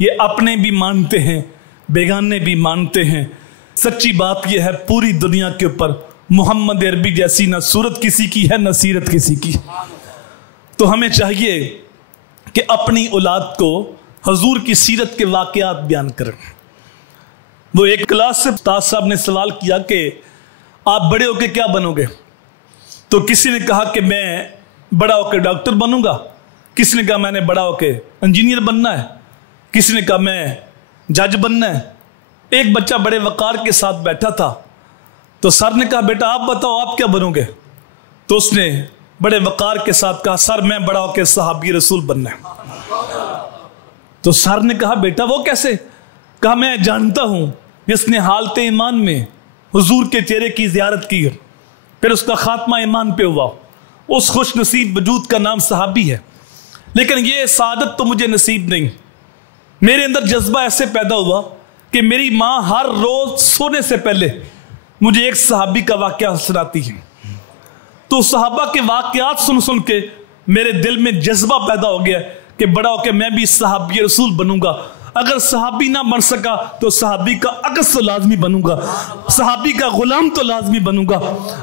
یہ اپنے بھی مانتے ہیں بیگانے بھی مانتے ہیں۔ سچی بات یہ ہے پوری دنیا کے اوپر محمد عربی جیسی نہ صورت کسی کی ہے نہ سیرت کسی کی۔ تو ہمیں چاہیے کہ اپنی اولاد کو حضور کی سیرت کے واقعات بیان کریں۔ وہ ایک کلاس سے استاد صاحب نے سوال کیا کہ آپ بڑے ہو کے کیا بنو گے؟ تو کسی نے کہا کہ میں بڑا ہو کے ڈاکٹر بنوں گا، کسی نے کہا میں نے بڑا ہو کے انجینئر بننا ہے، کسی نے کہا میں جج بننا ہے۔ ایک بچہ بڑے وقار کے ساتھ بیٹھا تھا تو سر نے کہا بیٹا آپ بتاؤ آپ کیا بنو گے؟ تو اس نے بڑے وقار کے ساتھ کہا سر میں بڑا ہو کے صحابی رسول بننا ہے۔ تو سر نے کہا بیٹا وہ کیسے؟ کہا میں جانتا ہوں جس نے حالت ایمان میں حضور کے چہرے کی زیارت کی پھر اس کا خاتمہ ایمان پہ ہوا، اس خوش نصیب وجود کا نام صحابی ہے۔ لیکن یہ سعادت تو مجھے نصیب نہیں۔ میرے اندر جذبہ ایسے پیدا ہوا کہ میری ماں ہر روز سونے سے پہلے مجھے ایک صحابی کا واقعہ سناتی ہے، تو صحابہ کے واقعات سن سن کے میرے دل میں جذبہ پیدا ہو گیا کہ بڑا ہو کے میں بھی صحابی رسول بنوں گا۔ اگر صحابی نہ بن سکا تو صحابی کا عکس تو لازمی بنوں گا، صحابی کا غلام تو لازمی بنوں گا۔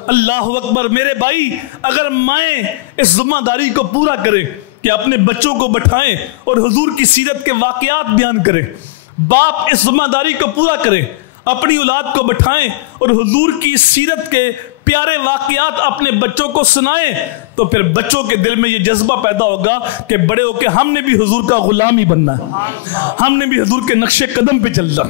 اللہ اکبر۔ میرے بھائی، اگر مائیں اس ذمہ داری کو پورا کریں کہ اپنے بچوں کو بٹھائیں اور حضور کی سیرت کے واقعات بیان کریں، باپ اس ذمہ داری کو پورا کریں، اپنی اولاد کو بٹھائیں اور حضور کی سیرت کے پیارے واقعات اپنے بچوں کو سنائیں، تو پھر بچوں کے دل میں یہ جذبہ پیدا ہوگا کہ بڑے ہو کے ہم نے بھی حضور کا غلام ہی بننا ہے، ہم نے بھی حضور کے نقش قدم پہ چلنا۔